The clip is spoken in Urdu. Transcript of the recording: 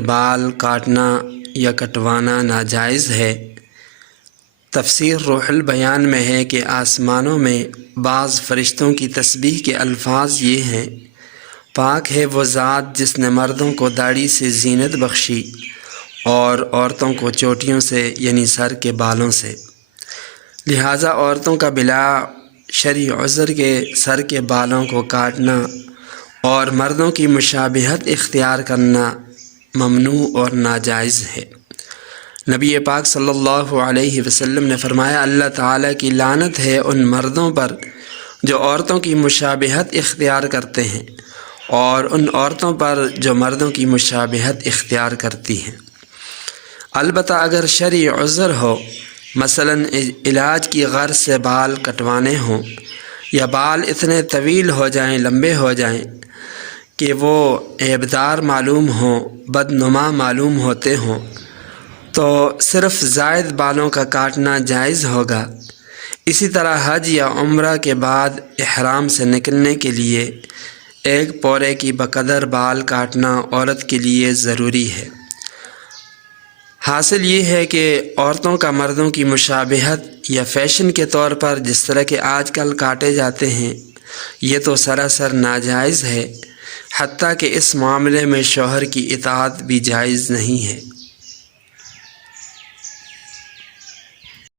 بال کاٹنا یا کٹوانا ناجائز ہے۔ تفسیر روح البیان میں ہے کہ آسمانوں میں بعض فرشتوں کی تسبیح کے الفاظ یہ ہیں: پاک ہے وہ ذات جس نے مردوں کو داڑھی سے زینت بخشی اور عورتوں کو چوٹیوں سے یعنی سر کے بالوں سے، لہٰذا عورتوں کا بلا شرعی عذر کے سر کے بالوں کو کاٹنا اور مردوں کی مشابہت اختیار کرنا ممنوع اور ناجائز ہے۔ نبی پاک صلی اللہ علیہ وسلم نے فرمایا، اللہ تعالیٰ کی لعنت ہے ان مردوں پر جو عورتوں کی مشابہت اختیار کرتے ہیں اور ان عورتوں پر جو مردوں کی مشابہت اختیار کرتی ہیں۔ البتہ اگر شرعی عذر ہو، مثلاً علاج کی غرض سے بال کٹوانے ہوں یا بال اتنے طویل ہو جائیں، لمبے ہو جائیں کہ وہ عیبدار معلوم ہوں، بدنما معلوم ہوتے ہوں، تو صرف زائد بالوں کا کاٹنا جائز ہوگا۔ اسی طرح حج یا عمرہ کے بعد احرام سے نکلنے کے لیے ایک پورے کی بقدر بال کاٹنا عورت کے لیے ضروری ہے۔ حاصل یہ ہے کہ عورتوں کا مردوں کی مشابہت یا فیشن کے طور پر جس طرح کے آج کل کاٹے جاتے ہیں، یہ تو سراسر ناجائز ہے، حتیٰ کہ اس معاملے میں شوہر کی اطاعت بھی جائز نہیں ہے۔